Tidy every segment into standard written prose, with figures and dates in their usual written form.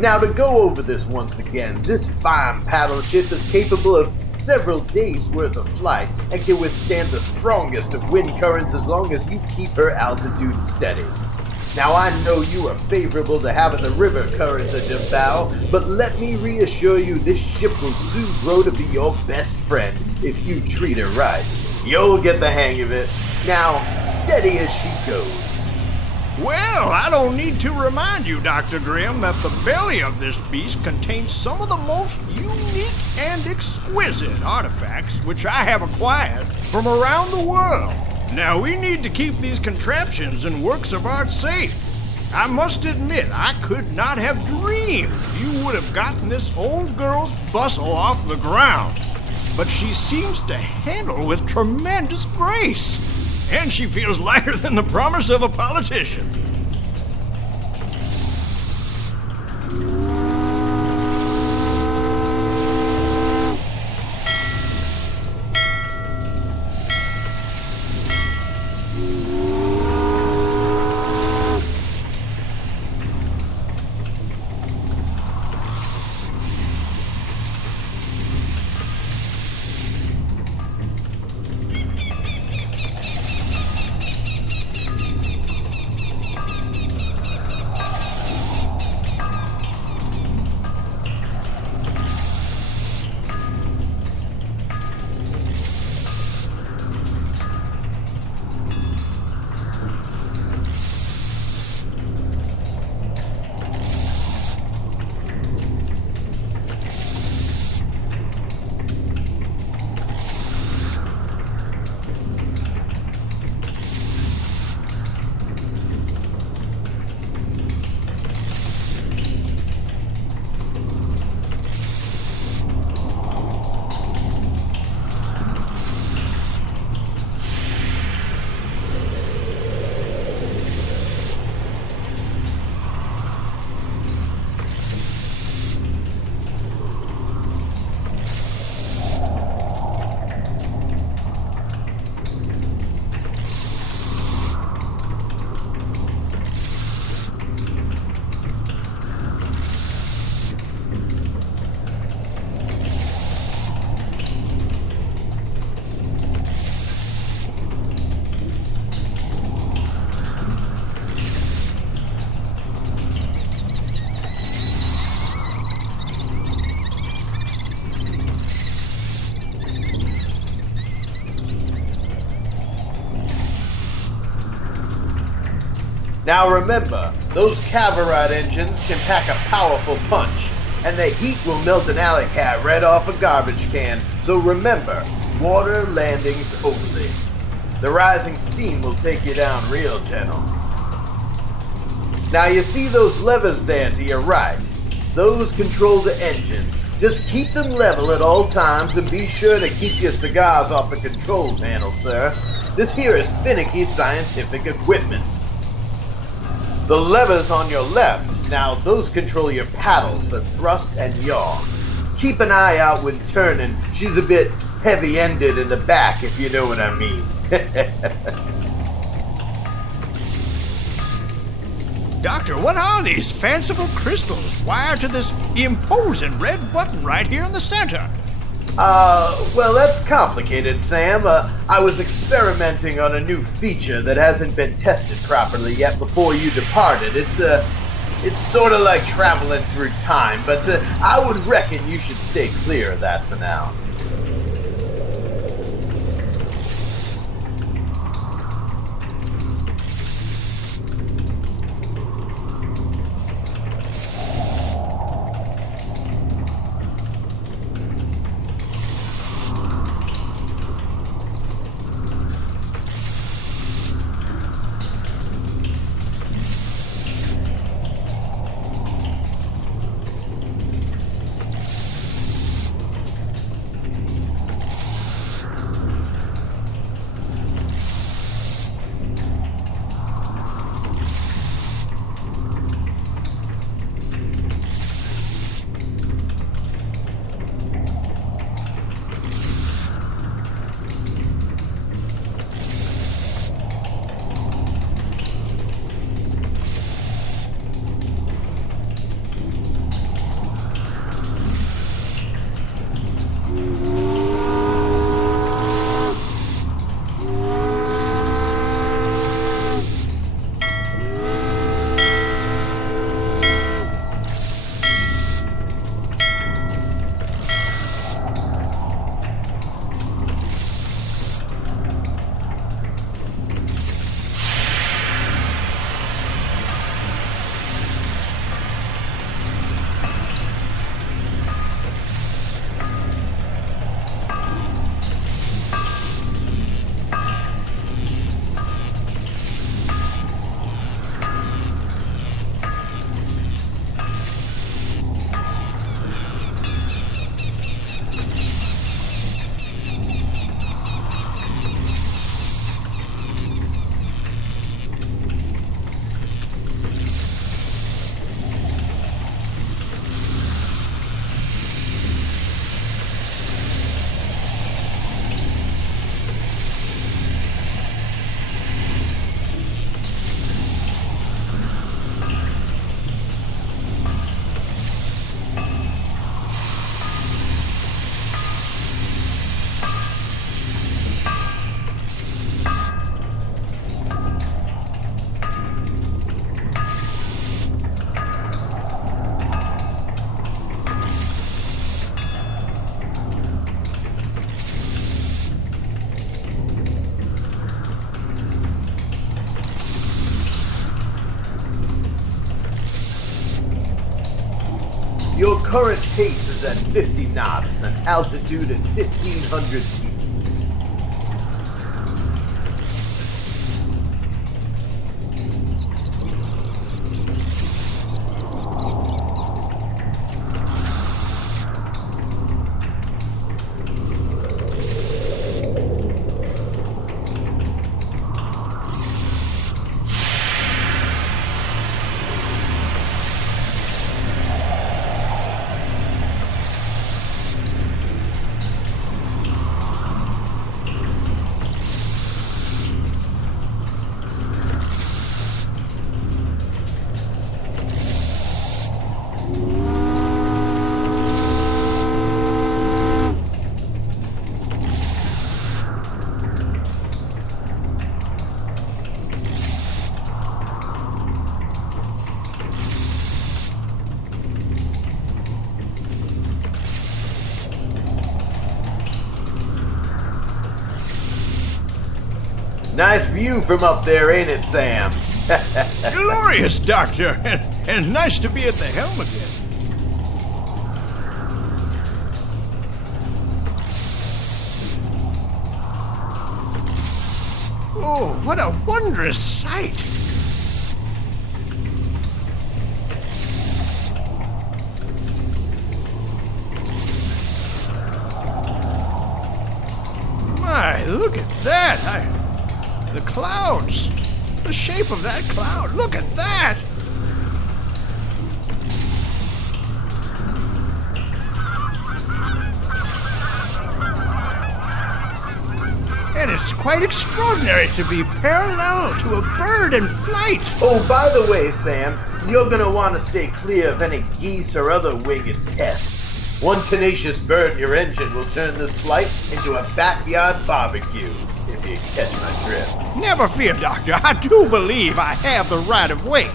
Now to go over this once again, this fine paddle ship is capable of several days worth of flight and can withstand the strongest of wind currents as long as you keep her altitude steady. Now I know you are favorable to having the river currents at your bow, but let me reassure you this ship will soon grow to be your best friend if you treat her right. You'll get the hang of it. Now, steady as she goes. Well, I don't need to remind you, Dr. Grymm, that the belly of this beast contains some of the most unique and exquisite artifacts which I have acquired from around the world. Now, we need to keep these contraptions and works of art safe. I must admit, I could not have dreamed you would have gotten this old girl's bustle off the ground. But she seems to handle with tremendous grace. And she feels lighter than the promise of a politician. Now remember, those Cavorite engines can pack a powerful punch, and the heat will melt an alley cat right off a garbage can, so remember, water landings only. The rising steam will take you down real gentle. Now you see those levers there to your right? Those control the engine. Just keep them level at all times and be sure to keep your cigars off the control panel, sir. This here is finicky scientific equipment. The levers on your left, now those control your paddles for thrust and yaw. Keep an eye out when turning. She's a bit heavy-ended in the back, if you know what I mean. Doctor, what are these fanciful crystals wired to this imposing red button right here in the center? Well, that's complicated, Sam. I was experimenting on a new feature that hasn't been tested properly yet before you departed. It's sort of like traveling through time, but I would reckon you should stay clear of that for now. current pace is at 50 knots and altitude at 1,500 feet. Nice view from up there, ain't it, Sam? Glorious, Doctor, and nice to be at the helm again. Oh, what a wondrous sight! My, look at that! The clouds! The shape of that cloud! Look at that! And it's quite extraordinary to be parallel to a bird in flight! Oh, by the way, Sam, you're gonna want to stay clear of any geese or other winged pests. One tenacious bird in your engine will turn this flight into a backyard barbecue. If you catch my drift. Never fear, Doctor. I do believe I have the right of way.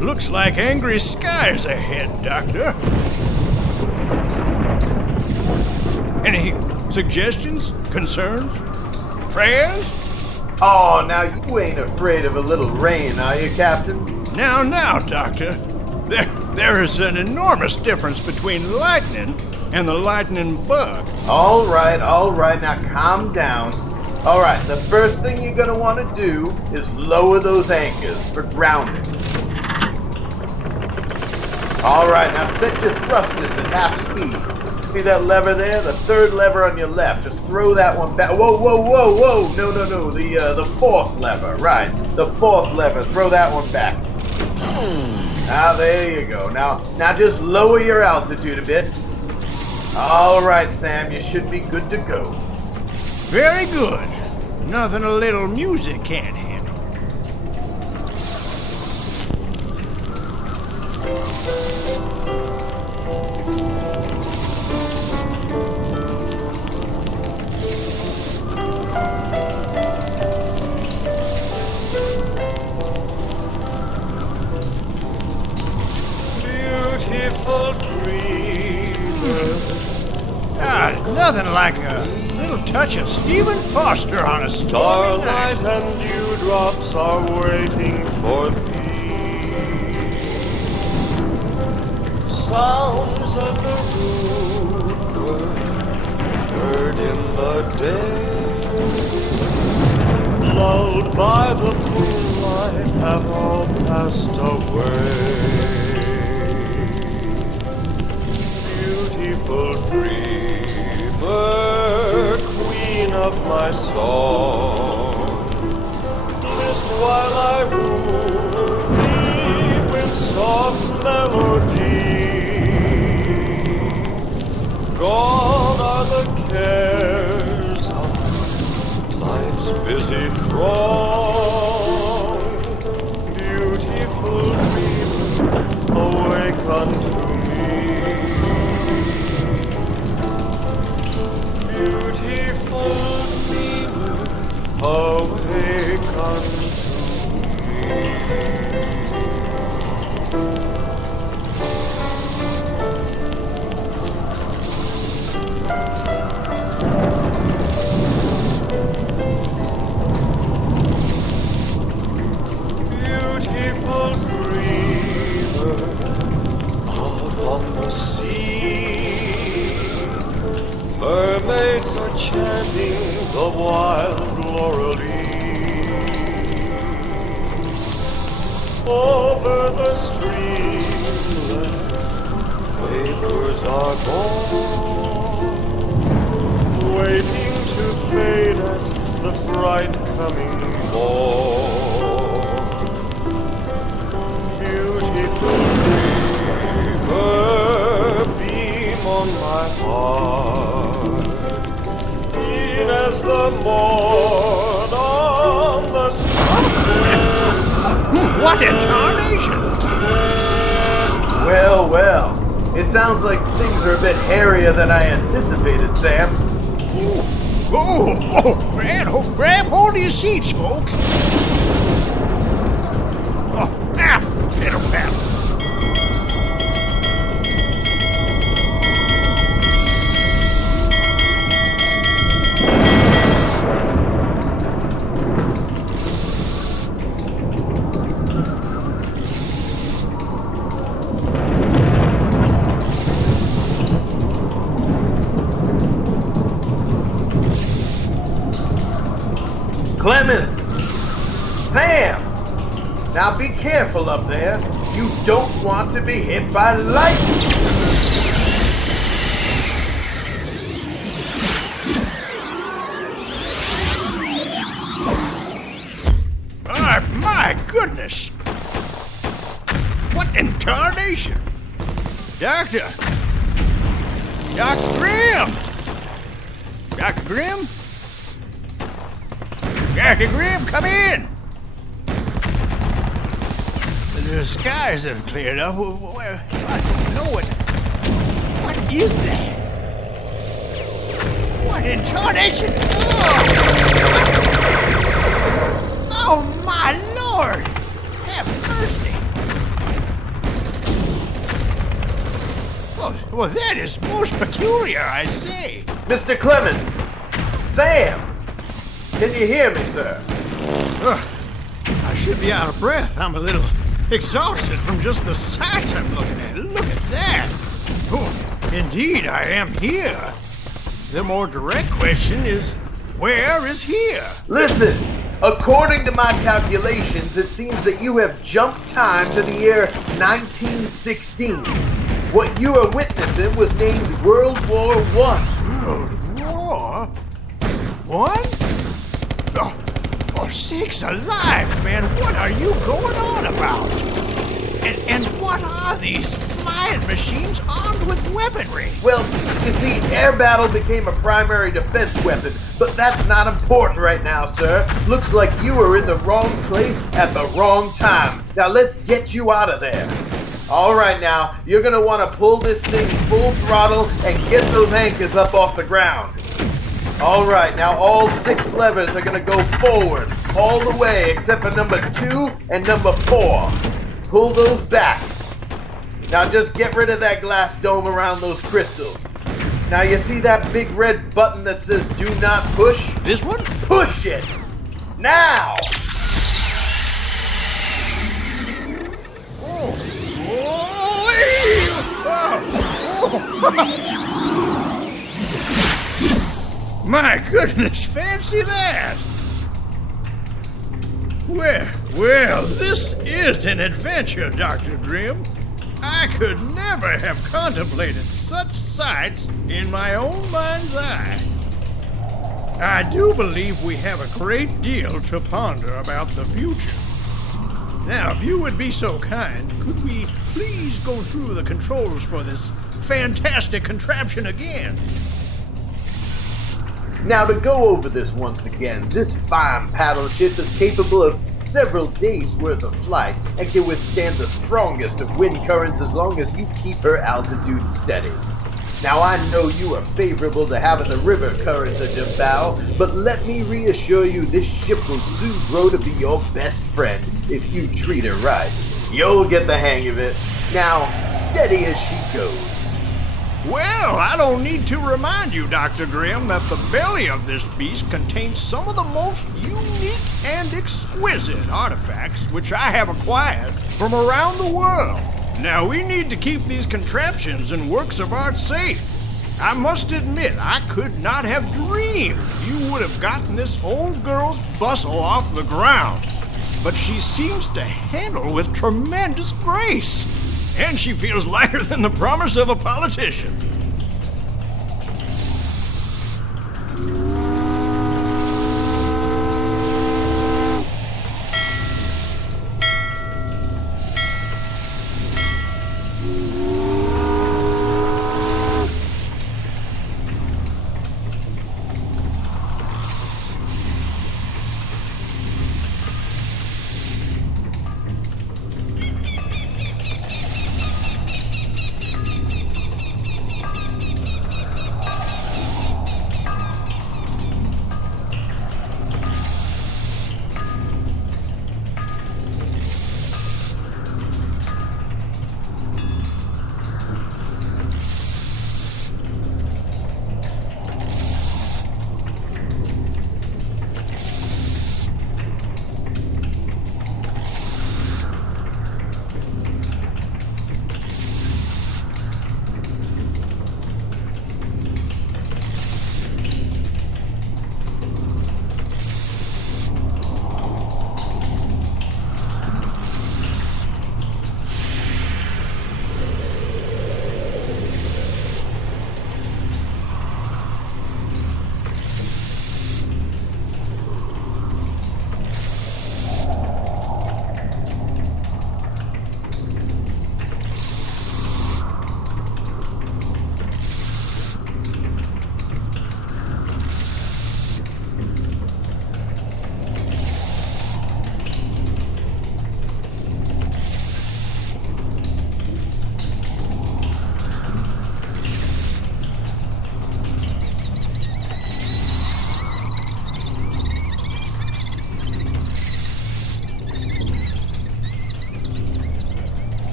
Looks like angry skies ahead, Doctor. Any suggestions? Concerns? Prayers? Oh, now you ain't afraid of a little rain, are you, Captain? Now, Doctor. There is an enormous difference between lightning and the lightning bug. All right, now calm down. All right, the first thing you're gonna want to do is lower those anchors for grounding. All right, now set your thrusters at half speed. See that lever there? The third lever on your left. Just throw that one back. Whoa. No. The fourth lever. Right. The fourth lever. Throw that one back. Now, there you go. Now just lower your altitude a bit. All right, Sam. You should be good to go. Very good. Nothing a little music can't handle. Beautiful dreamer. Nothing like a little touch of Stephen Foster on a stormy night. Starlight and dewdrops are waiting for thee. Sounds of the woodwork heard in the day, lulled by the moonlight, have all passed away. Beautiful dreamer, queen of my song, list while I woo thee with soft melody. Gone are the cares of life's busy throng. Beautiful dream, awake unto me. Beautiful dream, awake unto me. Beautiful dreamer, out on the sea, mermaids are chanting the wild glory. Over the streamlet, vapors are gone, waiting to fade at the bright coming morn. Beautiful dreamer, beam on my heart, even as the morn on the star. What in tarnation? Well, well. It sounds like things are a bit hairier than I anticipated, Sam. Grab hold of your seats, folks. Piddle paddle. Clemens! Sam! Now be careful up there. You don't want to be hit by lightning. My goodness! What in tarnation? Doctor Grymm! Dr. Grymm? Dr. Grymm, come in! The skies have cleared up. I don't know what is that? What in tarnation? Oh, my Lord! Have mercy! Well, that is most peculiar, I say. Mr. Clemens! Sam! Can you hear me, sir? I should be out of breath. I'm a little exhausted from just the sights I'm looking at. Look at that! Oh, indeed, I am here. The more direct question is, where is here? Listen! According to my calculations, it seems that you have jumped time to the year 1916. What you are witnessing was named World War I. World War I? Oh, sakes alive, man, what are you going on about? And what are these flying machines armed with weaponry? Well, you see, air battle became a primary defense weapon, but that's not important right now, sir. Looks like you are in the wrong place at the wrong time. Now let's get you out of there. All right, now, you're going to want to pull this thing full throttle and get those anchors up off the ground. All right, now all 6 levers are going to go forward, all the way, except for number 2 and number 4. Pull those back. Now just get rid of that glass dome around those crystals. Now you see that big red button that says do not push? This one? Push it! Now! My goodness, fancy that! Well, this is an adventure, Dr. Grymm. I could never have contemplated such sights in my own mind's eye. I do believe we have a great deal to ponder about the future. Now, if you would be so kind, could we please go through the controls for this fantastic contraption again? Now to go over this once again, this fine paddle ship is capable of several days worth of flight and can withstand the strongest of wind currents as long as you keep her altitude steady. Now I know you are favorable to having the river currents at your bow, but let me reassure you this ship will soon grow to be your best friend if you treat her right. You'll get the hang of it. Now, steady as she goes. Well, I don't need to remind you, Dr. Grymm, that the belly of this beast contains some of the most unique and exquisite artifacts which I have acquired from around the world. Now, we need to keep these contraptions and works of art safe. I must admit, I could not have dreamed you would have gotten this old girl's bustle off the ground. But she seems to handle with tremendous grace. And she feels lighter than the promise of a politician.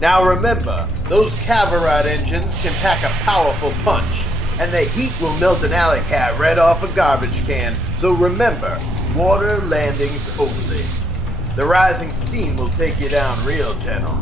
Now remember, those cavorite engines can pack a powerful punch, and the heat will melt an alley cat right off a garbage can, so remember, water landings only. The rising steam will take you down real gentle.